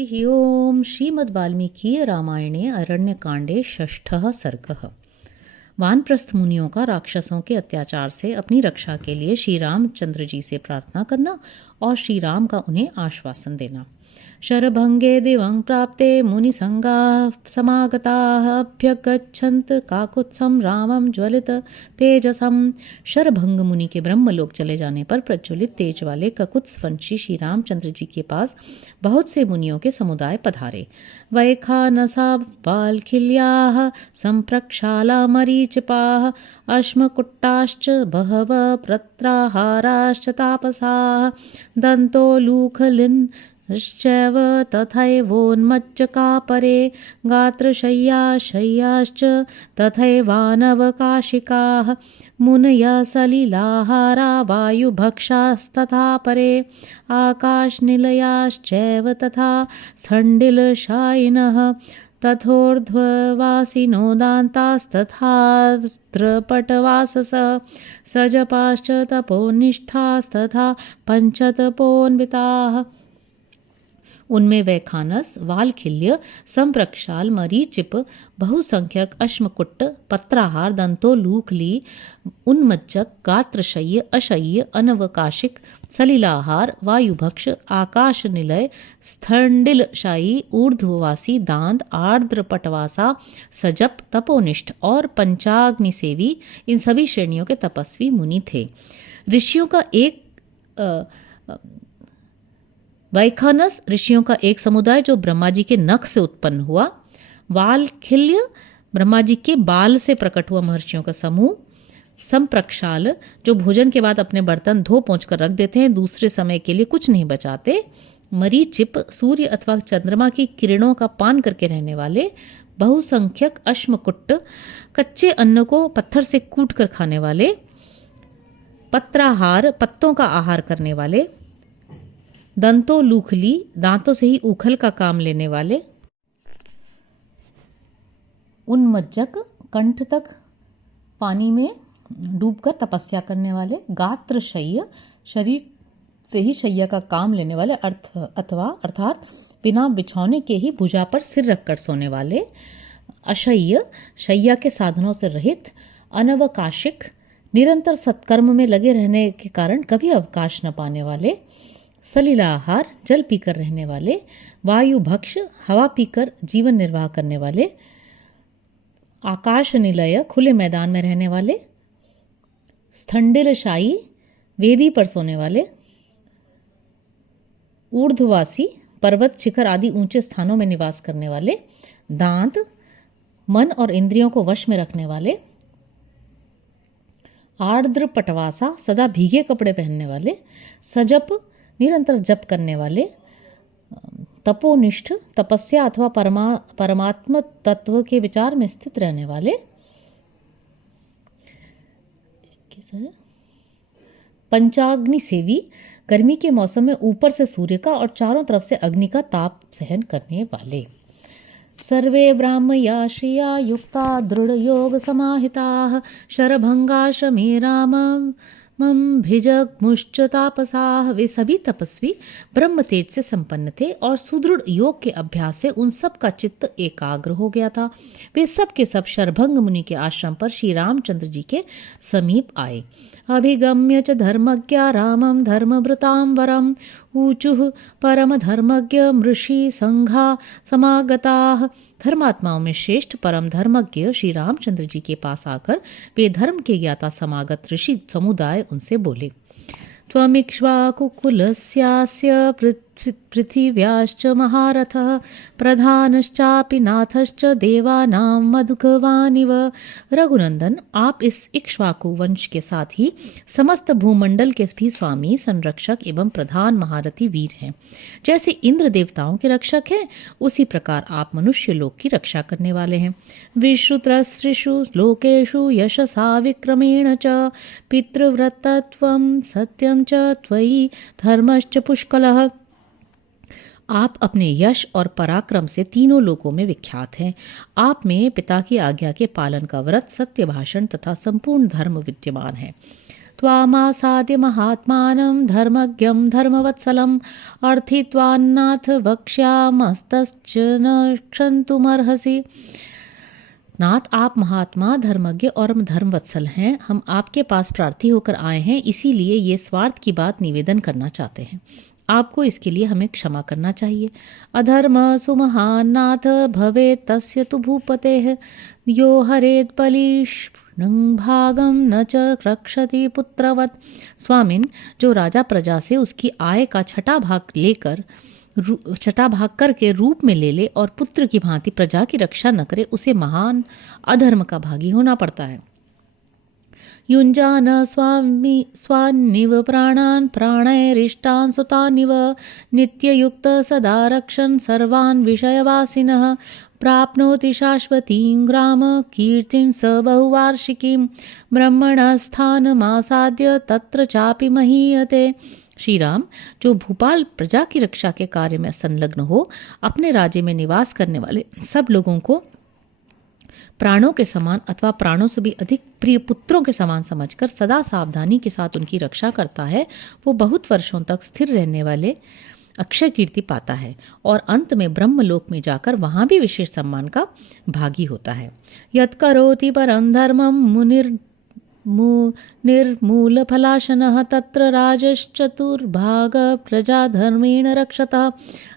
हरि ओम श्रीमद्वाल्मीकीय रामायणे अरण्यकांडे षष्ठः सर्गः। वानप्रस्थ मुनियों का राक्षसों के अत्याचार से अपनी रक्षा के लिए श्री रामचंद्र जी से प्रार्थना करना और श्री राम का उन्हें आश्वासन देना। शरभंगे दिवं प्राप्ते मुनिसंगाः समागताः अभ्यगच्छन्त काकुत्स्थं रामं ज्वलित तेजसम। शरभंग मुनि के ब्रह्मलोक चले जाने पर प्रज्वलित तेज वाले ककुत्स्थवंशी श्री रामचंद्र जी के पास बहुत से मुनियों के समुदाय पधारे। वैखानसा बालखिल्याः संप्रक्षाला मरीचिपाः अश्मकुट्टाश्च बहवः प्रत्राहाराश्च तापसाः दन्तोलूखलिन् श्चैव तथैवोन्मज्जकापरे गात्रशय्याश्च तथैवानवकाशिकाः मुनयः सलिलाहारा वायुभक्षास्तथा परे आकाशनिलयाश्चैव तथा स्थण्डिलशायिनः तथोर्ध्ववासिनो दान्तास्तथार्द्रपटवासस सजपाश्च तपोनिष्ठास्तथा पंचतपोन्विताः। उनमें वैखानस, वालखिल्य, संप्रक्षाल, मरीचिप, बहुसंख्यक, अश्मकुट्ट, पत्राहार, दंतोलूखली, उन्मज्जक, गात्रशय्य, अशय्य, अनवकाशिक, सलिलाहार, वायुभक्ष, आकाश निलय, स्थंडिलशायी, ऊर्ध्ववासी, दांत, आर्द्र पटवासा, सजप, तपोनिष्ठ और पंचाग्निसेवी, इन सभी श्रेणियों के तपस्वी मुनि थे। ऋषियों का एक वैखानस ऋषियों का एक समुदाय जो ब्रह्मा जी के नख से उत्पन्न हुआ। वालखिल्य ब्रह्मा जी के बाल से प्रकट हुआ महर्षियों का समूह। संप्रक्षाल जो भोजन के बाद अपने बर्तन धो पोंछ कर रख देते हैं, दूसरे समय के लिए कुछ नहीं बचाते। मरीचिप सूर्य अथवा चंद्रमा की किरणों का पान करके रहने वाले। बहुसंख्यक अश्मकुट्ट कच्चे अन्न को पत्थर से कूट कर खाने वाले। पत्राहार पत्तों का आहार करने वाले। दंतोलूखली दांतों से ही उखल का काम लेने वाले। उन्मज्जक कंठ तक पानी में डूबकर तपस्या करने वाले। गात्रशय्य शरीर से ही शैया का काम लेने वाले अर्थात बिना बिछौने के ही भुजा पर सिर रखकर सोने वाले। अशय्य शैया के साधनों से रहित। अनवकाशिक निरंतर सत्कर्म में लगे रहने के कारण कभी अवकाश न पाने वाले। सलिलाहार जल पीकर रहने वाले। वायुभक्ष हवा पीकर जीवन निर्वाह करने वाले। आकाश निलय खुले मैदान में रहने वाले। स्थंडिलशायी वेदी पर सोने वाले। ऊर्ध्ववासी पर्वत शिखर आदि ऊंचे स्थानों में निवास करने वाले। दांत मन और इंद्रियों को वश में रखने वाले। आर्द्र पटवासा सदा भीगे कपड़े पहनने वाले। सजप निरंतर जप करने वाले। तपोनिष्ठ तपस्या अथवा परमात्म तत्व के विचार में स्थित रहने वाले। पंचाग्नि सेवी गर्मी के मौसम में ऊपर से सूर्य का और चारों तरफ से अग्नि का ताप सहन करने वाले। सर्वे ब्राह्मया श्रिया युक्ता दृढ़ योग समाहिताः शरभंगाश्रमे रामं भिजग्मुश्च तापसाः। वे सभी तपस्वी ब्रह्म तेज से संपन्न थे और सुदृढ़ योग के अभ्यास से उन सब का चित्त एकाग्र हो गया था। वे सब के सब शरभंग मुनि के आश्रम पर श्री रामचंद्र जी के समीप आए। अभिगम्य च धर्मज्ञा रामं धर्मभृतां वरम् ऊचुः परम धर्मज्ञ मृषि संघा समागताः। धर्मात्माओं में श्रेष्ठ परम धर्मज्ञ श्री रामचंद्र जी के पास आकर वे धर्म के ज्ञाता समागत ऋषि समुदाय उनसे बोले। त्वमिक्ष्वाकुकुलस्यास्य पृथिव्याश्च महारथः प्रधानश्चापि नाथश्च देवानां मधुगवानिव। रघुनंदन, आप इस इक्ष्वाकु वंश के साथ ही समस्त भूमंडल के भी स्वामी, संरक्षक एवं प्रधान महारथी वीर हैं। जैसे इंद्र देवताओं के रक्षक हैं, उसी प्रकार आप मनुष्य लोक की रक्षा करने वाले हैं। विश्रुतस्त्रिषु लोकेषु यशसा विक्रमेण च पितृव्रतत्वं सत्यं च त्वयि धर्मश्च पुष्कलः। आप अपने यश और पराक्रम से तीनों लोकों में विख्यात हैं। आप में पिता की आज्ञा के पालन का व्रत, सत्य भाषण तथा संपूर्ण धर्म विद्यमान है। त्वामासाद्य महात्मानं धर्मज्ञं धर्मवत्सलम् अर्थित्वान्नाथ वक्ष्यामस्तश्च न क्षन्तुमर्हसि। नाथ, आप महात्मा, धर्मज्ञ और धर्मवत्सल हैं। हम आपके पास प्रार्थी होकर आए हैं, इसीलिए ये स्वार्थ की बात निवेदन करना चाहते हैं। आपको इसके लिए हमें क्षमा करना चाहिए। अधर्म सुमहान नाथ भवे तस्य तु भूपतेः यो हरेत् बलिष्णं भागम न च रक्षति पुत्रवत्। स्वामिन, जो राजा प्रजा से उसकी आय का छठा भाग करके रूप में ले ले और पुत्र की भांति प्रजा की रक्षा न करे, उसे महान अधर्म का भागी होना पड़ता है। युञ्जान स्वान्निव प्राणान् प्राणैरिष्टान् सुतानिव नित्ययुक्त सदा रक्षन् सर्वान् विषयवासिनः प्राप्नोति शाश्वतीं ग्राम कीर्तिं स बहुवार्षिकीं ब्रह्मणस्थानमासाद्य तत्र चापि महीयते। श्री राम, जो भूपाल प्रजा की रक्षा के कार्य में संलग्न हो, अपने राज्य में निवास करने वाले सब लोगों को प्राणों के समान अथवा प्राणों से भी अधिक प्रिय पुत्रों के समान समझकर सदा सावधानी के साथ उनकी रक्षा करता है, वो बहुत वर्षों तक स्थिर रहने वाले अक्षय कीर्ति पाता है और अंत में ब्रह्मलोक में जाकर वहां भी विशेष सम्मान का भागी होता है। यत्करोति परं धर्मं निर्मूल फलाशनः तत्र राजश्चतुर्भाग प्रजा धर्मेण रक्षतः।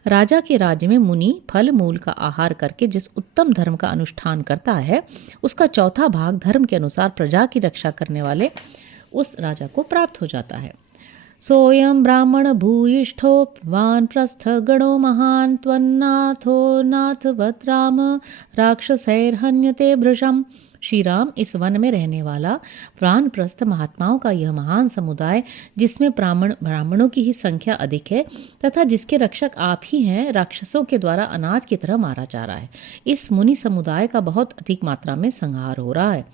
राजा के राज्य में मुनि फल मूल का आहार करके जिस उत्तम धर्म का अनुष्ठान करता है, उसका चौथा भाग धर्म के अनुसार प्रजा की रक्षा करने वाले उस राजा को प्राप्त हो जाता है। सोयं ब्राह्मण भूयिष्ठो वानप्रस्थ गणो महान् त्वन्नाथो नाथवत् राम राक्षसैर्हन्यते भृशम्। श्री राम, इस वन में रहने वाला वानप्रस्थ महात्माओं का यह महान समुदाय, जिसमें ब्राह्मणों की ही संख्या अधिक है तथा जिसके रक्षक आप ही हैं, राक्षसों के द्वारा अनाथ की तरह मारा जा रहा है। इस मुनि समुदाय का बहुत अधिक मात्रा में संहार हो रहा है।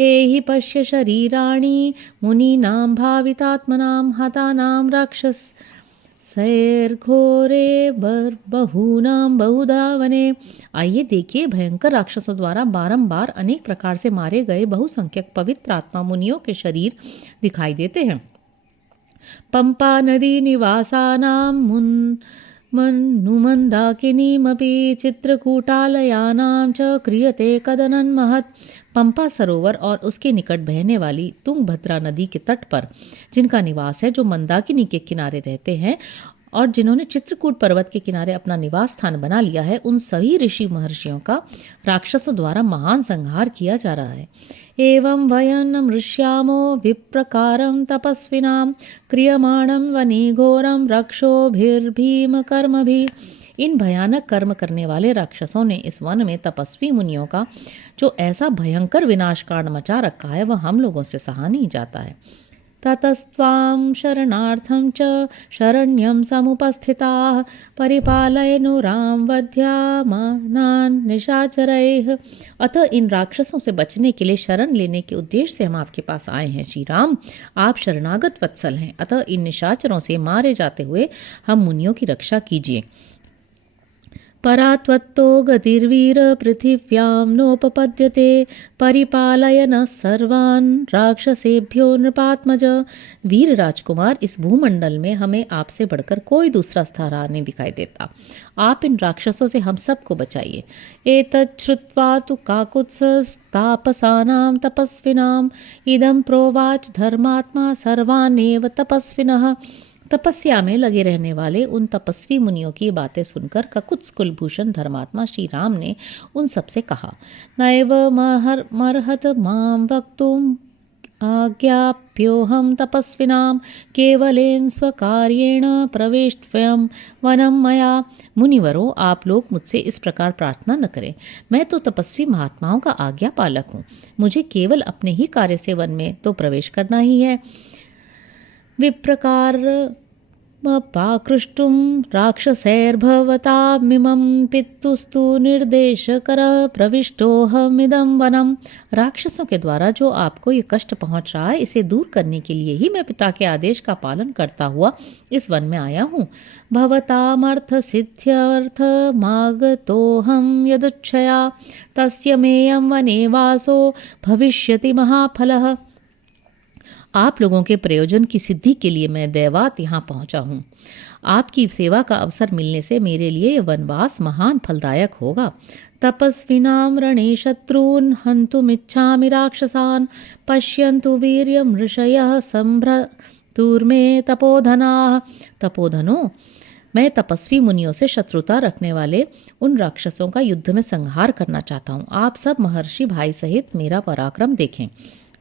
एहि पश्य शरीराणि मुनीनां भावितात्मनां हतानां राक्षस सैर्घोरे बहूनां बहुधा वने। आइए देखिए, भयंकर राक्षसों द्वारा बारंबार अनेक प्रकार से मारे गए बहुसंख्यक पवित्र आत्मा मुनियों के शरीर दिखाई देते हैं। पंपा नदी निवासानां मन्नुमन्दाकिनीमपि चित्रकूटालयानां च क्रियते कदनं महत्। पंपा सरोवर और उसके निकट बहने वाली तुंगभद्रा नदी के तट पर जिनका निवास है, जो मंदाकिनी के किनारे रहते हैं और जिन्होंने चित्रकूट पर्वत के किनारे अपना निवास स्थान बना लिया है, उन सभी ऋषि महर्षियों का राक्षसों द्वारा महान संहार किया जा रहा है। एवं वयं मृष्यामो विप्रकारं तपस्विनां क्रियमाणं वने घोरं रक्षोभिर्भीम कर्मभिः। इन भयानक कर्म करने वाले राक्षसों ने इस वन में तपस्वी मुनियों का जो ऐसा भयंकर विनाशकांड मचा रखा है, वह हम लोगों से सहा नहीं जाता है। ततस्त्वां शरणार्थं च शरण्यं समुपस्थिताः परिपालयनुरां वध्यामानान् निशाचरैः। अतः इन राक्षसों से बचने के लिए शरण लेने के उद्देश्य से हम आपके पास आए हैं। श्री राम, आप शरणागत वत्सल हैं, अतः इन निशाचरों से मारे जाते हुए हम मुनियों की रक्षा कीजिए। परात्वत्तो गतिर्वीर पृथिव्यां नोपपद्यते परिपालयन सर्वान् राक्षसेभ्यो नृपात्मज। वीर राजकुमार, इस भूमंडल में हमें आपसे बढ़कर कोई दूसरा सहारा नहीं दिखाई देता। आप इन राक्षसों से हम सबको बचाइए। एतत् श्रुत्वा तु काकुत्स्थापसानां तपस्विनां इदं प्रोवाच धर्मात्मा सर्वानेव तपस्विनः। तपस्या में लगे रहने वाले उन तपस्वी मुनियों की बातें सुनकर ककुत्स कुलभूषण धर्मात्मा श्री राम ने उन सबसे कहा, नैव मर्हत मां वक्तुम् आज्ञाप्योऽहं तपस्विनां केवलेन स्वकार्येण प्रविष्टव्यं वनं मया। मुनिवरों, आप लोग मुझसे इस प्रकार प्रार्थना न करें। मैं तो तपस्वी महात्माओं का आज्ञा पालक हूँ, मुझे केवल अपने ही कार्य से वन में तो प्रवेश करना ही है। विप्रकार पाकृष्टुं राक्षसैर्भवतामिमं पितुस्तु निर्देशकरः प्रविष्टोऽहमिदं वनम्। राक्षसों के द्वारा जो आपको ये कष्ट पहुंच रहा है, इसे दूर करने के लिए ही मैं पिता के आदेश का पालन करता हुआ इस वन में आया हूँ। भवतामर्थ सिद्ध्यर्थमागतोऽहं यदुच्छया तस्य मेयं वने वासो भविष्यति महाफलः। आप लोगों के प्रयोजन की सिद्धि के लिए मैं दैवात यहाँ पहुँचा हूँ। आपकी सेवा का अवसर मिलने से मेरे लिए यह वनवास महान फलदायक होगा। तपस्विनां रणे शत्रून् हन्तुमिच्छामि राक्षसान् पश्यन्तु वीर्यं ऋषयः संभ्रतुर्मे तपोधनाः। तपोधनों, मैं तपस्वी मुनियों से शत्रुता रखने वाले उन राक्षसों का युद्ध में संहार करना चाहता हूँ। आप सब महर्षि भाई सहित मेरा पराक्रम देखें।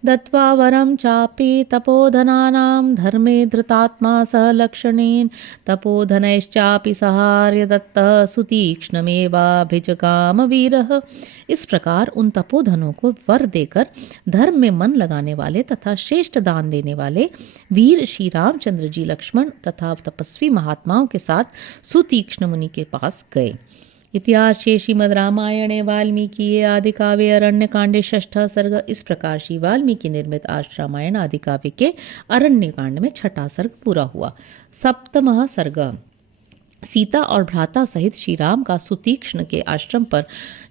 दत्वा वरं चापि तपोधनानां धर्मे धृतात्मा सह लक्षणेन तपोधनैश्चापि सहार्य दत्तः सुतीक्ष्णमेवाभिजगाम वीरः। इस प्रकार उन तपोधनों को वर देकर धर्म में मन लगाने वाले तथा श्रेष्ठ दान देने वाले वीर श्री रामचंद्र जी लक्ष्मण तथा तपस्वी महात्माओं के साथ सुतीक्ष्ण मुनि के पास गए। इतिहास श्रीमद् रामायणे वाल्मीकि आदि काव्य अरण्य कांडे षष्ठः सर्ग। इस प्रकार श्री वाल्मीकि निर्मित आज रामायण आदि काव्य के अरण्य कांड में छठा सर्ग पूरा हुआ। सप्तमः सर्ग। सीता और भ्राता सहित श्री राम का सुतीक्ष्ण के आश्रम पर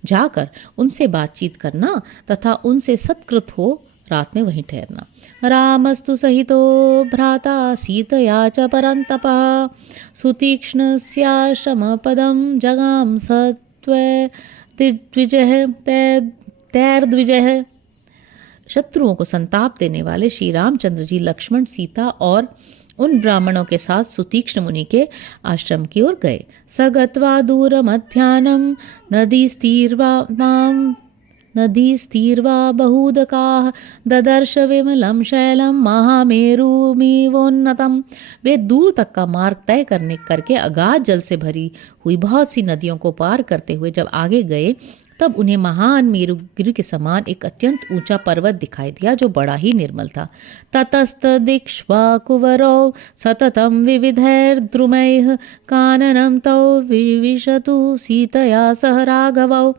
जाकर उनसे बातचीत करना तथा उनसे सत्कृत हो रात में वहीं ठहरना। रामस्तु सहितो भ्राता सीतया च परन्तपः सुतीक्ष्णस्याश्रमपदं जगाम तैर्द्विजः। शत्रुओं को संताप देने वाले श्री रामचंद्र जी लक्ष्मण सीता और उन ब्राह्मणों के साथ सुतीक्ष्ण मुनि के आश्रम की ओर गए। स गत्वा दूरमध्याह्नं नदीस्तीर्वा बहूदकाः ददर्श विमलं शैलं महामेरुमिवोन्नतम्। वे दूर तक का मार्ग तय करके अगाध जल से भरी हुई बहुत सी नदियों को पार करते हुए जब आगे गए तब उन्हें महान मेरुगिरि के समान एक अत्यंत ऊंचा पर्वत दिखाई दिया जो बड़ा ही निर्मल था। ततस्तदिक्ष्वाकुवरौ सततं विविधैर्द्रुमैः काननं तौ विविशतु सीतया सह राघवौ।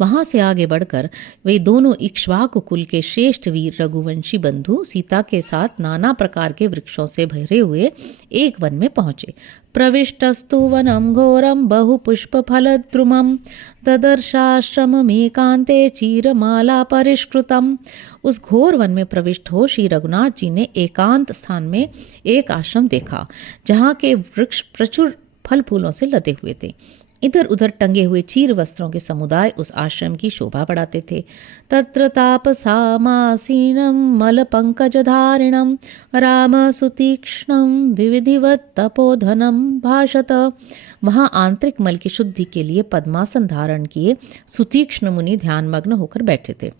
वहां से आगे बढ़कर वे दोनों इक्ष्वाकु कुल के श्रेष्ठ वीर रघुवंशी बंधु सीता के साथ नाना प्रकार के वृक्षों से भरे हुए एक वन में पहुंचे। प्रविष्टस्तु वनं घोरं बहुपुष्पफलद्रुमं ददर्शाश्रममेकान्ते चीरमाला परिष्कृतम्। उस घोर वन में प्रविष्ट हो श्री रघुनाथ जी ने एकांत स्थान में एक आश्रम देखा जहाँ के वृक्ष प्रचुर फल फूलों से लदे हुए थे। इधर उधर टंगे हुए चीर वस्त्रों के समुदाय उस आश्रम की शोभा बढ़ाते थे। तत्र तापसामासीनं मलपंकजधारिणं राम सुतीक्ष्णं विविधिवत् तपोधनं भाषत। वहाँ आंतरिक मल की शुद्धि के लिए पद्मासन धारण किए सुतीक्ष्ण मुनि ध्यानमग्न होकर बैठे थे।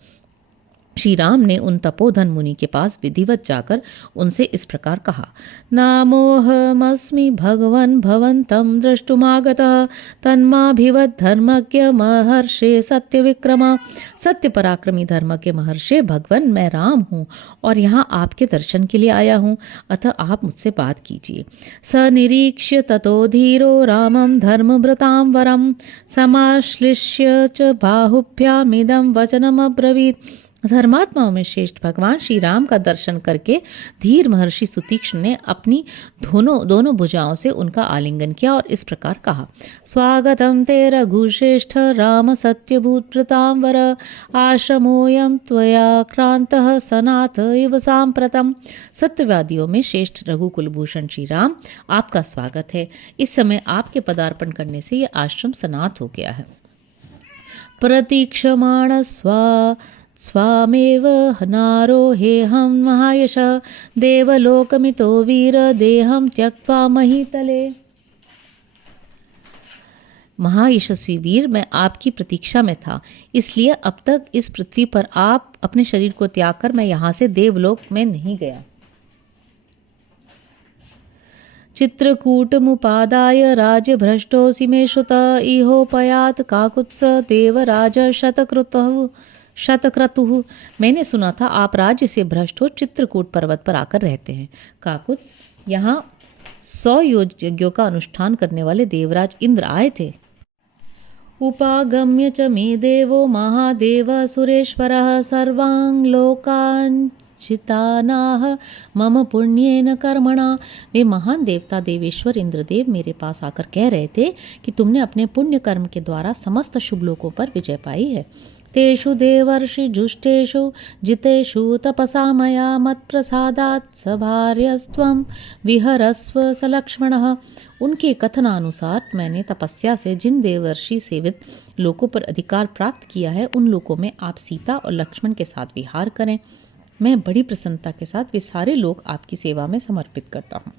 श्री राम ने उन तपोधन मुनि के पास विधिवत जाकर उनसे इस प्रकार कहा। नामोऽहमस्मि भगवन् भवन्तं द्रष्टुमागतः तन्माभिवत् धर्मज्ञ महर्षे सत्य विक्रम। सत्य पराक्रमी धर्मज्ञ महर्षे भगवान, मैं राम हूँ और यहाँ आपके दर्शन के लिए आया हूँ, अतः आप मुझसे बात कीजिए। स निरीक्ष्य ततो धीरो रामं धर्मव्रतां वरं समाश्लिष्य च बाहुभ्यामिदं वचनमब्रवीत्। धर्मात्माओं में श्रेष्ठ भगवान श्री राम का दर्शन करके धीर महर्षि सुतीक्ष्ण ने अपनी दोनों भुजाओं से उनका आलिंगन किया और इस प्रकार कहा। स्वागतम ते रघुश्रेष्ठ राम सत्यभूतप्रतांवर आश्रमोऽयं त्वया क्रांतः सनाथ इव सांप्रतम। सत्यवादियों में श्रेष्ठ रघुकुलभूषण श्री राम, आपका स्वागत है। इस समय आपके पदार्पण करने से यह आश्रम सनाथ हो गया है। प्रतीक्षमाण स्वामेव नारोहेऽहं महायश देवलोकमितो वीर देहं त्यक्त्वा महीतले। महायशस्वी वीर, मैं आपकी प्रतीक्षा में था, इसलिए अब तक इस पृथ्वी पर आप अपने शरीर को त्याग कर मैं यहाँ से देवलोक में नहीं गया। चित्रकूटमुपादाय राज्यभ्रष्टोऽसि मे श्रुत इहोपयात् काकुत्स देवराज शतक्रतुः। मैंने सुना था आप राज्य से भ्रष्ट हो चित्रकूट पर्वत पर आकर रहते हैं। काकुत्स, यहाँ 100 यज्ञों का अनुष्ठान करने वाले देवराज इंद्र आए थे। उपागम्य च मे देवो महादेव सुरेश्वरः सर्वांग लोकान् चितानाह मम पुण्येन कर्मणा। वे महान देवता देवेश्वर इंद्रदेव मेरे पास आकर कह रहे थे कि तुमने अपने पुण्य कर्म के द्वारा समस्त शुभ लोकों पर विजय पाई है। तेषु देवर्षि जुष्टेषु जितेषु तपसा मया मत्प्रसादात् सभार्यस्त्वं विहरस्व स लक्ष्मणः। उनके कथनानुसार मैंने तपस्या से जिन देवर्षि सेवित लोकों पर अधिकार प्राप्त किया है, उन लोकों में आप सीता और लक्ष्मण के साथ विहार करें। मैं बड़ी प्रसन्नता के साथ वे सारे लोग आपकी सेवा में समर्पित करता हूँ।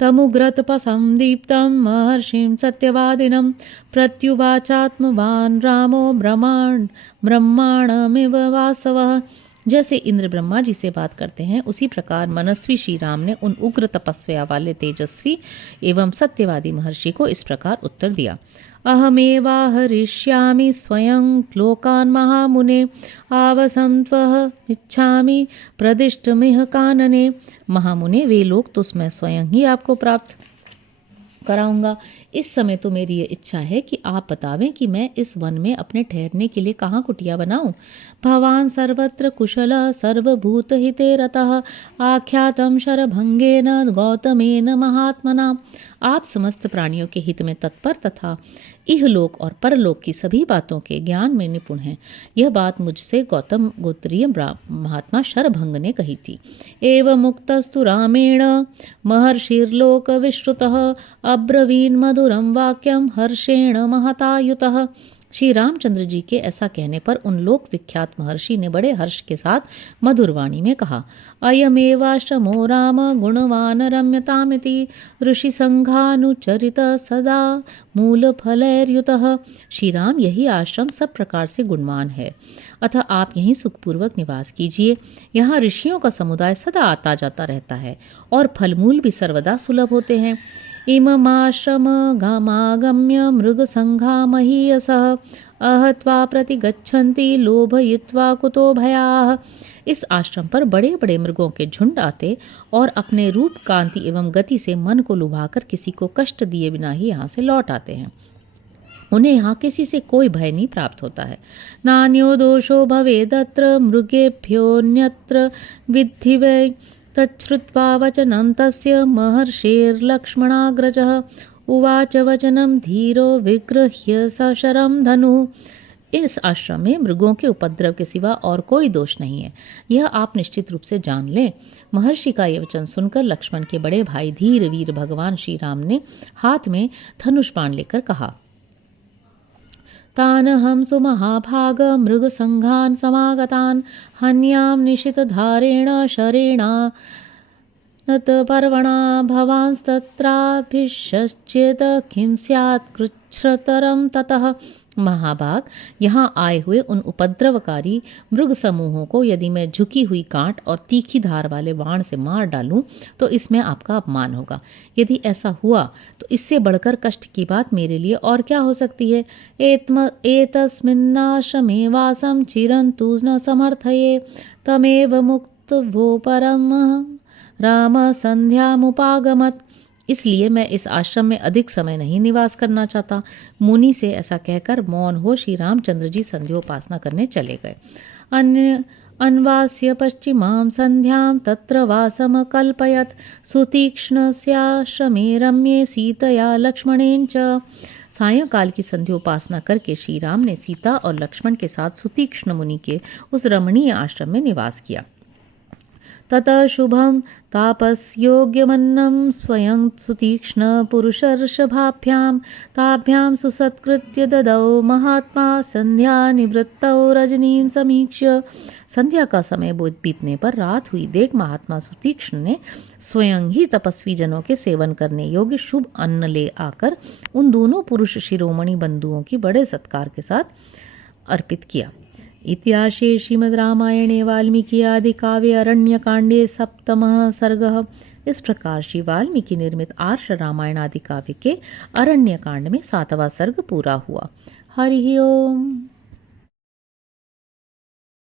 तमुग्रतपसं दीप्तं महर्षिं सत्यवादिनं प्रत्युवाचात्मवान् रामो ब्रह्माणमिव वासवः। जैसे इंद्र ब्रह्मा जी से बात करते हैं, उसी प्रकार मनस्वी श्री राम ने उन उग्र तपस्या वाले तेजस्वी एवं सत्यवादी महर्षि को इस प्रकार उत्तर दिया। अहमेवाहरिष्यामि स्वयं लोकान् महामुने आवसंत्वः इच्छामि प्रदिष्टमिह कानने। महामुने, वे लोग तो मैं स्वयं ही आपको प्राप्त कराऊंगा। इस समय तो मेरी ये इच्छा है कि आप बतावें कि मैं इस वन में अपने ठहरने के लिए कहाँ कुटिया बनाऊं। भवान सर्वत्र कुशलः सर्वभूतहिते रतः आख्यातं शरभंगेन गौतमेन महात्मना। आप समस्त प्राणियों के हित में तत्पर तथा इहलोक और परलोक की सभी बातों के ज्ञान में निपुण हैं। यह बात मुझसे गौतम गोत्रीय महात्मा शरभंग ने कही थी। एवं मुक्तस्तु रामेण महर्षिर्लोक विश्रुतः अब्रवीन् मधुरं वाक्यं हर्षेण महतायुतः। श्री रामचंद्र जी के ऐसा कहने पर उन लोक विख्यात महर्षि ने बड़े हर्ष के साथ मधुर वाणी में कहा, अयमेवाश्रमो राम गुणवान रम्यतामिति ऋषि संघानुचरित सदा मूल फलैर्युतः। श्री राम, यही आश्रम सब प्रकार से गुणवान है, अतः आप यहीं सुखपूर्वक निवास कीजिए। यहाँ ऋषियों का समुदाय सदा आता जाता रहता है और फलमूल भी सर्वदा सुलभ होते हैं। इममाश्रम गामागम्य मृगसंघा महीयसः अहत्वा प्रतिगच्छन्ति लोभयित्वा कुतो भयाः। इस आश्रम पर बड़े बड़े मृगों के झुंड आते और अपने रूप, कांति एवं गति से मन को लुभाकर किसी को कष्ट दिए बिना ही यहाँ से लौट आते हैं। उन्हें यहाँ किसी से कोई भय नहीं प्राप्त होता है। नान्यो दोषो भवेदत्र मृगेभ्योऽन्यत्र विद्धि वै। तच्छ्रुत्वा वचनं तस्य महर्षेर्लक्ष्मणाग्रजः उवाच वचनं धीरो विगृह्य सशरं धनुः। इस आश्रम में मृगों के उपद्रव के सिवा और कोई दोष नहीं है, यह आप निश्चित रूप से जान लें। महर्षि का यह वचन सुनकर लक्ष्मण के बड़े भाई धीर वीर भगवान श्री राम ने हाथ में धनुष बाण लेकर कहा, तानहं सुमहाभाग मृगसंघान् समागतान् हन्यां निशितधारेण शरेणा नत पर्वणा भवांस्तत्राभिषच्चेत किं स्यात् कृच्छ्रतरं ततः। महाभाग, यहाँ आए हुए उन उपद्रवकारी मृग समूहों को यदि मैं झुकी हुई कांट और तीखी धार वाले बाण से मार डालूं तो इसमें आपका अपमान होगा। यदि ऐसा हुआ तो इससे बढ़कर कष्ट की बात मेरे लिए और क्या हो सकती है। एतस्मिन्नाश्रमे वासं चिरन्तु न समर्थये तमेव मुक्तो परम राम संध्यामुपागमत्। इसलिए मैं इस आश्रम में अधिक समय नहीं निवास करना चाहता। मुनि से ऐसा कहकर मौन हो श्री रामचंद्र जी संध्योपासना करने चले गए। अन्वास्य पश्चिमां संध्यां तत्र वासमकल्पयत् सुतीक्ष्णस्याश्रमे रम्ये सीतया लक्ष्मणेन च। सायंकाल की संध्योपासना करके श्री राम ने सीता और लक्ष्मण के साथ सुतीक्ष्ण मुनि के उस रमणीय आश्रम में निवास किया। ततः शुभं तापस्योग्यमन्नं स्वयं सुतीक्ष्ण पुरुषर्षभाभ्यां ताभ्यां सुसत्कृत्य ददौ महात्मा संध्या निवृत्तौ रजनीं समीक्ष्य। संध्या का समय बीतने पर रात हुई देख महात्मा सुतीक्ष्ण ने स्वयं ही तपस्वी जनों के सेवन करने योग्य शुभ अन्न ले आकर उन दोनों पुरुष शिरोमणि बंधुओं की बड़े सत्कार के साथ अर्पित किया। इतिहासे श्रीमद् रामायणे वाल्मीकि आदि काव्ये अरण्यकांडे सप्तमः सर्गः। इस प्रकार श्री वाल्मीकि निर्मित आर्ष रामायण आदि काव्य के अरण्यकांड में 7वां सर्ग पूरा हुआ। हरि ओम।